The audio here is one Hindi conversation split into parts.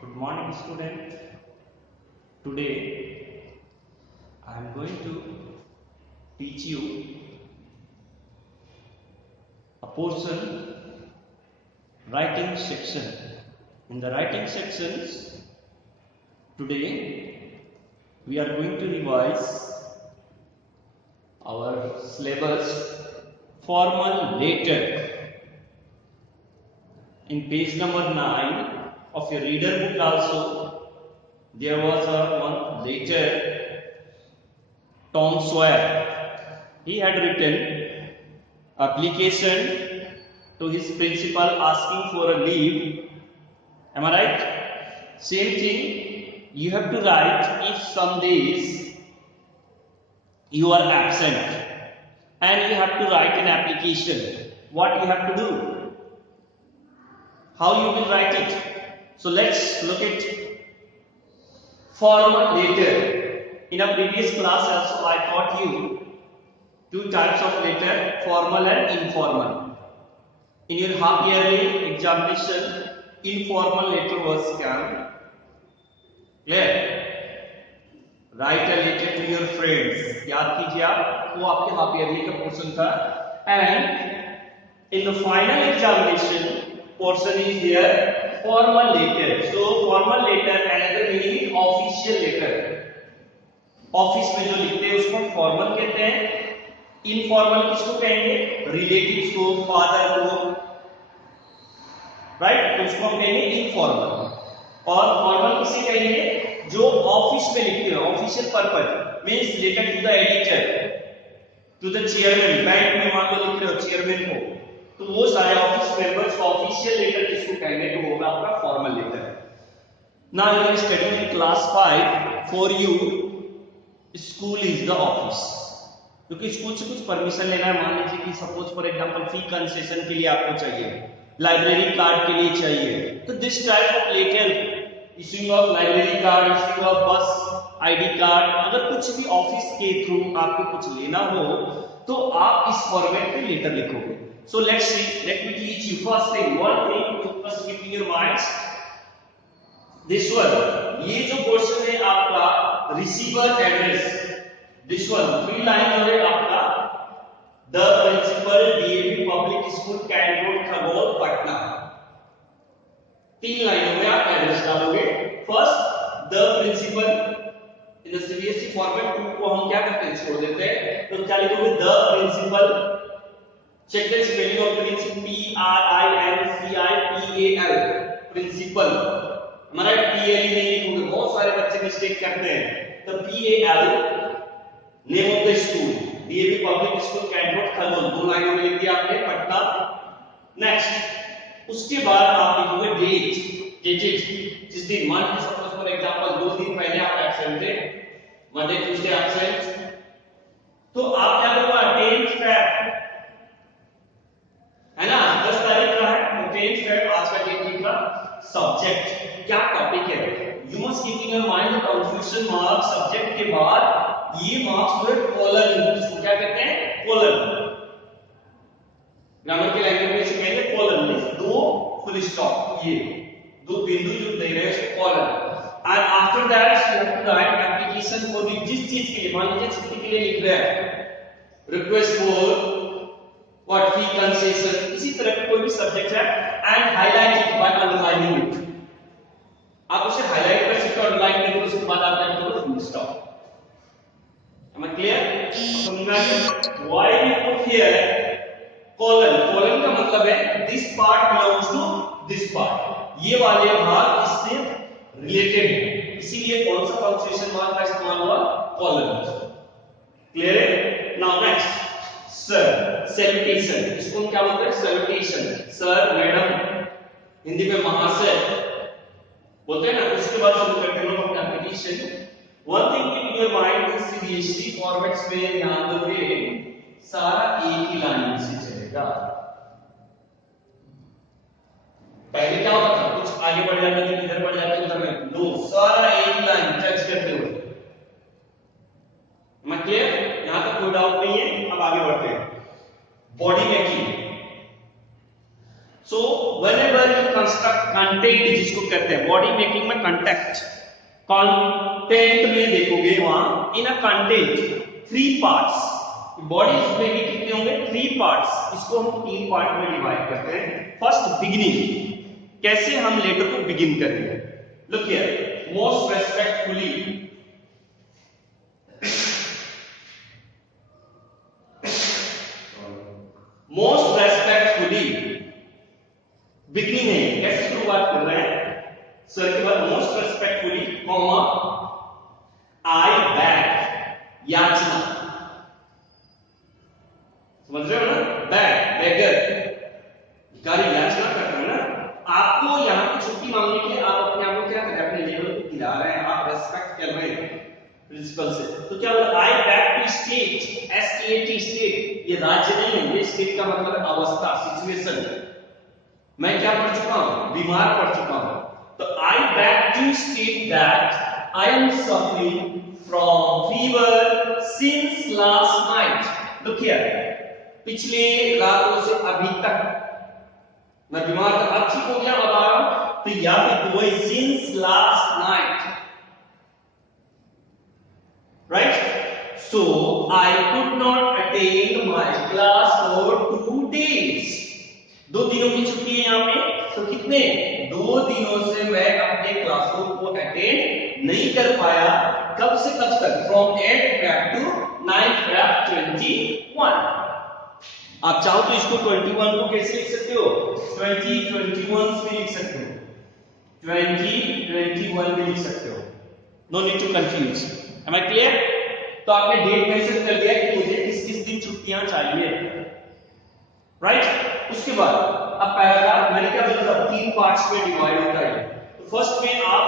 Good morning, student. Today I am going to teach you a portion writing section. In the writing sections, today we are going to revise our syllabus formal letter. In page number 9 of your reader book also, there was one letter. Tom Sawyer, he had written application to his principal asking for a leave. Am I right? Same thing, you have to write if some days you are absent and you have to write an application. What you have to do? How you will write it? So let's look at formal letter. In a previous class also I taught you two types of letter, formal and informal. In your half yearly examination, informal letter was scanned. Clear? Write a letter to your friends. याद कीजिए आप, वो आपके हाफ ईयरली का पोर्शन था. And in the final examination portion is there formal letter. So formal letter another meaning is official letter. Office में जो लिखते हैं उसको फॉर्मल कहते हैं. इनफॉर्मल किसको कहेंगे? रिलेटिव्स को, फादर को, राइट? उसको हम कहेंगे इनफॉर्मल. और फॉर्मल किसे कहेंगे? जो ऑफिस में लिखते हैं, official purpose means letter to the editor, to the chairman. Bank में मान लो लिख रहे हो चेयरमैन को, तो वो सारे ऑफिस मेंबर्स ऑफिशियल लेटर किसको कहेंगे? तो होगा आपका formal letter. Now you are studying in class 5. For you school is the office. क्योंकि स्कूल से कुछ परमिशन लेना है. मान लीजिए कि suppose for example fee concession के लिए आपको चाहिए, लाइब्रेरी कार्ड के लिए चाहिए, तो this type of letter, issuing of library card, issuing of bus ID card, अगर कुछ भी ऑफिस के थ्रू आपको कुछ लेना हो तो आप इस फॉर्मेट में लेटर लिखोगे. So let's see. Let me teach you. First thing, one thing you must keep in your minds. This one, ये जो portion है आपका receiver address. This one, 3 line जो है आपका the principal DAV Public School Canton Road खगोल पटना. 3 लाइनों में आप एड्रेस डालोगे. First, the principal in the CBSE format 2 को हम क्या करते हैं? छोड़ देते हैं. तो क्या लिखोगे? The principal. Check the spelling of principal. P-R-I-N-C-I-P-A-L. Principal. हमारा P-L नहीं लिखोगे. बहुत सारे बच्चे मिस्टेक करते हैं. तो P-A-L. Name of the school. DAV Public School Canton Road खगोल. 2 लाइनों में लिख दिया आपने पटना. नेक्स्ट, उसके बाद आप लिखोगे डेट. डेट जिस दिन, मान लीजिए सपोज फॉर एग्जांपल 2 दिन पहले आप एब्सेंट थे, मंडे ट्यूसडे एब्सेंट, तो आप क्या करोगे? 10 फेब है ना, 10 तारीख का है, 10 फेब आज का डेट लिखा. सब्जेक्ट क्या टॉपिक है? You must keep in your mind the confusion mark. Subject के बाद ये मार्क्स पूरे कोलन, इसको क्या कहते हैं? कोलन. ग्रामर की लैंग्वेज में इसे कहेंगे कोलन. मींस 2 फुल स्टॉप, ये 2 बिंदु जो दे रहे हैं उसको colon. And after that you have to write application for जिस चीज के लिए, मान लीजिए छुट्टी के लिए लिख रहे हैं, request for what fee concession, इसी तरह का कोई भी सब्जेक्ट है, and highlight it by underlining it. आप उसे हाईलाइट कर सकते हो, अंडरलाइन करके उसके बाद आप क्या करोगे? Full stop. Am I clear? समझ में आ गया? Why we put here colon? Colon का मतलब है this part belongs to this part. ये वाले भाग इससे रिलेटेड है, इसीलिए कौन सा पंक्चुएशन मार्क का इस्तेमाल हुआ? colon. Clear है? Now next, sir. सैल्यूटेशन, इसको हम क्या बोलते हैं? सैल्यूटेशन. सर, मैडम, हिंदी में महाशय बोलते हैं ना. उसके बाद शुरू करते हैं हम application. One thing in your mind is CBSE formats में ध्यान दोगे सारा एक ही लाइन से चलेगा. पहले क्या होता था? कुछ आगे बढ़ जाते थे, इधर बढ़ जाते, उधर में. नो, सारा एक ही लाइन टच करते हुए. मैं क्लियर? यहां तक कोई डाउट नहीं है. अब आगे बढ़ते हैं. Body making. So whenever you इसका कंटेंट जिसको कहते हैं, बॉडी मेकिंग में कंटेंट, कंटेंट में देखोगे वहां इन अ कंटेंट 3 पार्ट्स, बॉडी में भी कितने होंगे 3 पार्ट्स, इसको हम 3 पार्ट में डिवाइड करते हैं। फर्स्ट बिगिनिंग, कैसे हम लेटर को बिगिन करेंगे। Look here, most respectfully, most respectfully beginning है, कैसे शुरुआत कर रहे हैं सर के बाद मोस्ट रेस्पेक्टफुली कॉमा आई बैग, याचना, समझ रहे हो ना, बैग बेगर, भिखारी याचना कर रहे हैं ना, आपको यहाँ पे छुट्टी मांगने के लिए आप अपने आप को क्या कर रहे हैं, अपने लेवल को खिला रहे हैं, आप रेस्पेक्ट कर रहे हैं प्रिंसिपल से। तो क्या बोला, I beg to state, STAT state, ये राज्य नहीं है, ये स्टेट का मतलब है अवस्था, सिचुएशन। मैं क्या पढ़ चुका हूं, बीमार पढ़ चुका हूं। तो I beg to state that I am suffering from fever since last night. Look here, पिछले रातों से अभी तक मैं बीमार था, अब ठीक हो गया, अब आ रहा हूं। तो यहाँ पे हुआ since last night, right. So I could not attend my class for 2 days, 2 दिनों की छुट्टी है यहाँ पे। तो कितने, 2 दिनों से मैं अपने क्लासरूम को अटेंड नहीं कर पाया। कब से कब तक, फ्रॉम 8 Feb टू 9 Feb 21। आप चाहो तो इसको 21 को कैसे लिख सकते हो, 2021 से लिख सकते हो, 2021 में लिख सकते हो, no need to confuse. Am I clear? तो आपने डेट मेंशन कर दिया कि मुझे किस किस दिन छुट्टियां चाहिए, राइट। उसके बाद अब पैराग्राफ मैंने क्या बोला था, 3 पार्ट्स में डिवाइड होता है। तो फर्स्ट में आप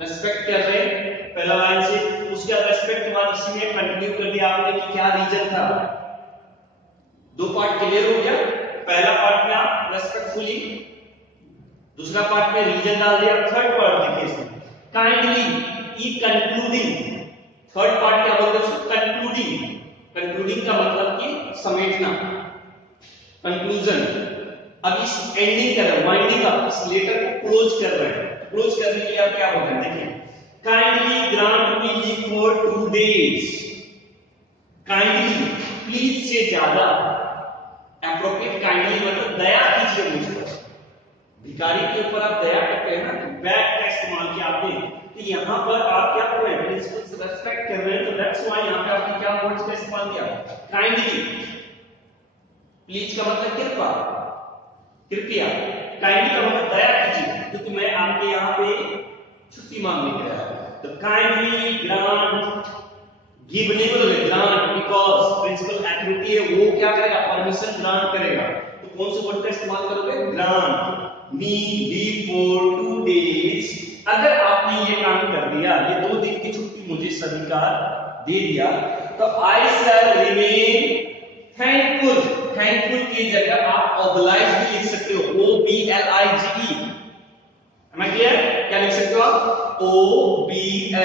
रेस्पेक्ट कर रहे हैं पहला लाइन से, उसके बाद रेस्पेक्ट के बाद इसी में कंटिन्यू कर दिया आपने कि क्या रीजन था। 2 पार्ट क्लियर हो गया। पहला पार्ट में आप रेस्पेक्टफुली, दूसरा पार्ट में रीजन डाल दिया। थर्ड पार्ट देखिए इसमें काइंडली ई कंक्लूडिंग, थर्ड पार्ट क्या बोलते हैं, कंक्लूडिंग। कंक्लूडिंग का मतलब कि समेटना, कंक्लूजन। अब इस एंडिंग कर रहे हैं, वाइंडिंग अप, इस लेटर को क्लोज कर रहे हैं। क्लोज करने के लिए आप क्या बोल रहे हैं, देखिए kindly grant me leave for 2 days। Kindly, please से ज्यादा, एप्रोप्रिएट काइंडली मतलब दया कीजिए मुझ पर। भिखारी के ऊपर आप दया करते हैं ना, तो बैग का इस्तेमाल किया आपने। तो यहाँ पर आप क्या कर रहे हैं, प्रिंसिपल से रेस्पेक्ट कर रहे हैं। तो दैट्स व्हाई यहाँ पे आपने क्या वर्ड्स का इस्तेमाल किया, काइंडली। प्लीज का मतलब कृपा, कृपया। काइंडली का मतलब दया कीजिए, क्योंकि मैं आपके यहाँ पे छुट्टी मांगने गया। तो काइंडली ग्रांट, गिव नहीं बोलोगे, ग्रांट, बिकॉज प्रिंसिपल एक्टिविटी है, वो क्या करेगा, परमिशन ग्रांट करेगा। तो कौन से वर्ड का इस्तेमाल करोगे, grant me leave for 2 days। अगर आपने ये काम कर दिया, ये 2 दिन की छुट्टी मुझे स्वीकार दे दिया, तो आई शैल रिमेन थैंकफुल। थैंकफुल की जगह आप ऑब्लाइज भी लिख सकते हो, OBLIGE। M I clear? क्या लिख सकते हो आप, OBLIGE,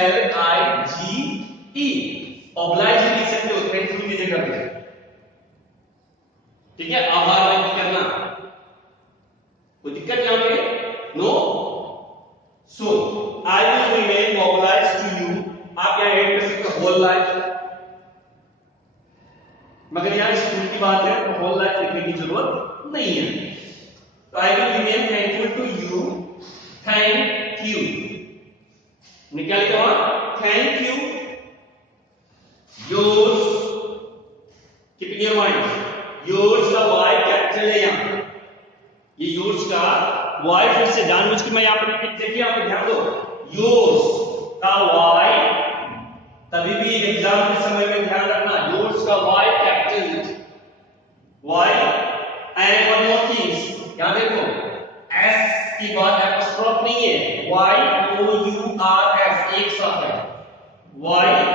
ऑब्लाइज लिख सकते हो थैंकफुल की जगह पे, ठीक है। आभार व्यक्त करना, कोई दिक्कत यहां पे, no. So I will remain oblige to you, आप यहां ऐड कर सकते हो होल लाइफ, मगर यहां स्कूल की बात है तो होल लाइफ लिखने की जरूरत नहीं है। तो I will remain thankful to you, thank you. निकाल के वहां thank you, yours, keep in your mind, yours का y कैपिटल है यहां, ये yours का y फिर से जानबूझ के मैं यहां पर लिख, देखिए यहां पे ध्यान दो, yours का y, तभी भी एग्जाम के समय में ध्यान रखना, yours का y capital y, and one more thing यहां देखो, s की बात एपोस्ट्रोफ नहीं है, YOURS एक साथ है, YOURS,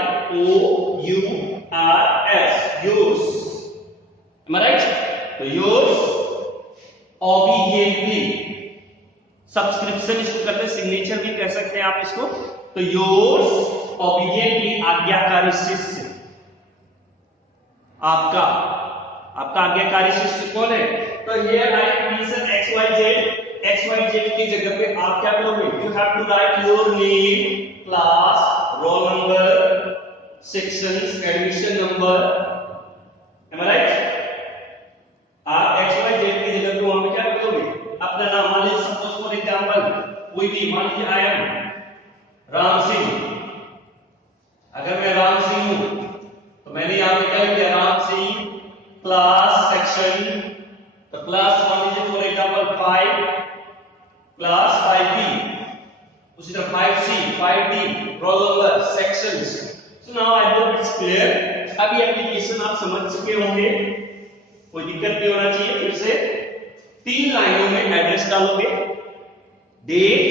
yours, am I right? तो yours obediently, सब्सक्रिप्शन इसको कहते हैं, सिग्नेचर भी कह सकते हैं आप इसको। तो yours obediently, आज्ञाकारी शिष्य, आपका आज्ञाकारी शिष्य कौन है? तो here I mention XYZ XYZ की जगह पे आप क्या करोगे? You have to write your name, class, roll number, sections, admission number. Am I right? आप XYZ की जगह पे वहां पे क्या करोगे? अपना नाम, मान लीजिए सपोज फॉर एग्जांपल कोई भी, मान लीजिए आई एम राम सिंह। अगर मैं राम सिंह हूं तो मैंने यहां पे क्या किया? राम सिंह क्लास सेक्शन, तो क्लास मान लीजिए फॉर एग्जांपल 5, क्लास 5B, उसी तरह 5C, 5D, role number, sections. So now I hope it's clear. अब ये एप्लीकेशन आप समझ चुके होंगे, कोई दिक्कत नहीं होना चाहिए। फिर से 3 लाइनों में एड्रेस डालोगे, date,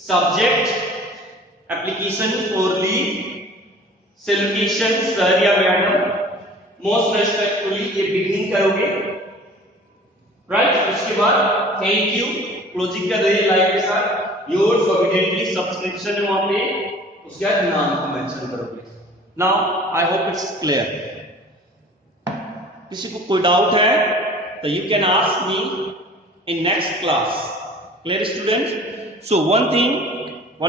subject, application for the salutation sir या मैडम, मोस्ट रेस्पेक्टफुली ये बिगिनिंग करोगे, राइट? उसके बाद थैंक यू क्लोजिंग कर रही लाइक के साथ, योर फॉरबिडेनली सब्सक्रिप्शन वहां पे उसके बाद नाम को मेंशन करोगे। Now I hope it's clear. किसी को कोई डाउट है तो you can ask me in next class. Clear students? So one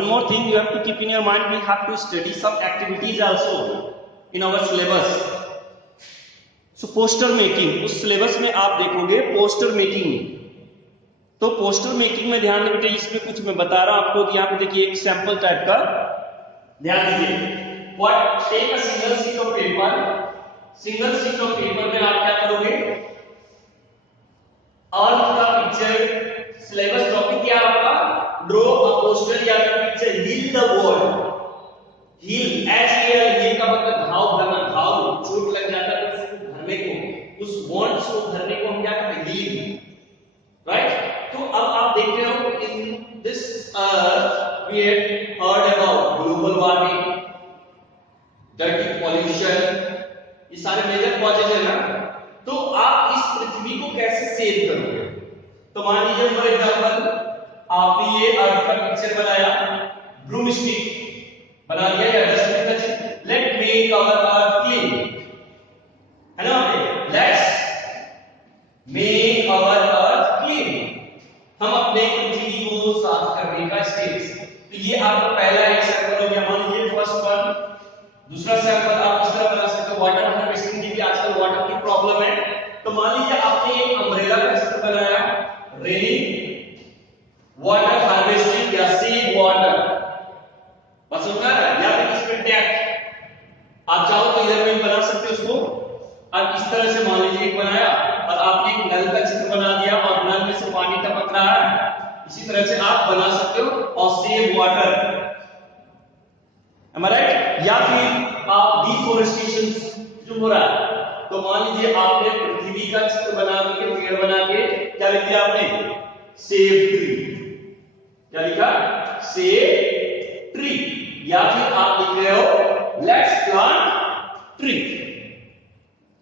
more thing you have to keep in your mind, we have to study some activities also in our syllabus. So poster making, उस syllabus में आप देखोगे poster making। तो poster making में ध्यान दें बेटे, इसमें कुछ मैं बता रहा हूं आपको। यहाँ पे देखिए एक सैंपल टाइप का ध्यान दीजिए। What take a single sheet of paper, single sheet of paper में आप क्या करोगे? अर्थ का पिक्चर, सिलेबस टॉपिक क्या आपका? ड्रॉ अ पोस्टर या picture, heal the world. Heal, HEAL, का मतलब घाव भरना, घाव चोट लग जाता है तो उसको भरने को, उस वॉन्ट्स को भरने को हम क्या कहते हैं? Healing, right? तो अब आप देख रहे हो in this earth we have heard about global warming, dirty pollution, ये सारे मेजर कॉजेज है ना। तो आप इस पृथ्वी को कैसे सेव करोगे? तो मान लीजिए फॉर एग्जांपल आपने ये अर्थ का पिक्चर बनाया, ब्रूमस्टिक बना दिया या डस्टबिन का चित्र, let make our earth clean, है ना? Let's make our earth clean, हम अपने पृथ्वी को साफ करने का स्टेप। तो ये आपका पहला एक सैंपल हो गया। मान लीजिए फर्स्ट वन। दूसरा सैंपल आप इस तरह बना सकते हो, वाटर हार्वेस्टिंग की आजकल वाटर की प्रॉब्लम है। तो मान लीजिए आपने एक अम्ब्रेला का चित्र बनाया, रेनिंग वाटर हार्वेस्टिंग या सेव वाटर, पसंद आ रहा है? या फिर इसमें टैप आप चाहो तो इधर में बना सकते हो उसको। अब इस तरह से मान लीजिए एक बनाया और आपने एक नल का चित्र बना दिया और नल में से पानी टपक रहा है, इसी तरह से आप बना सकते हो और save water, am I right? या फिर आप डिफोरेस्टेशन जो हो रहा है, तो मान लीजिए आपने पृथ्वी का चित्र बना के, पेड़ बना के क्या लिख दिया आपने? Save tree. क्या लिखा? Save tree. या फिर आप लिख रहे हो लेट्स प्लांट ट्री,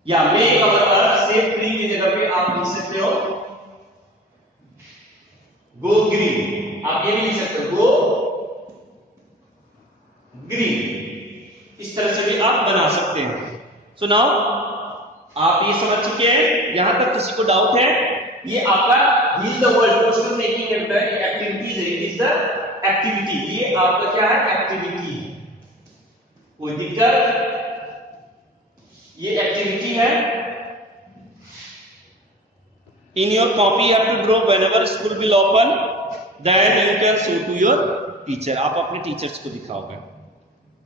या make our earth save tree की जगह पे आप लिख सकते हो गो ग्रीन। आप ये भी लिख सकते हो गो ग्रीन। इस तरह से भी आप बना सकते हैं। सो नाउ आप ये समझ चुके हैं, यहां तक किसी को डाउट है? ये आपका heal the world poster making activities है, इज द एक्टिविटी। ये आपका क्या है? एक्टिविटी। कोई दिक्कत? ये एक्टिविटी है। In your copy you have to draw whenever school will open, then you can show to your teacher. आप अपने टीचर्स को दिखाओगे।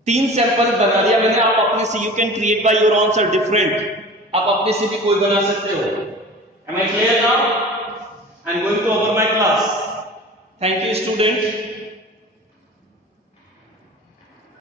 3 सैंपल बना दिया मैंने, आप अपने से you can create by your answer different, आप अपने से भी कोई बना सकते हो। Am I clear now? I am going to over my class. Thank you students.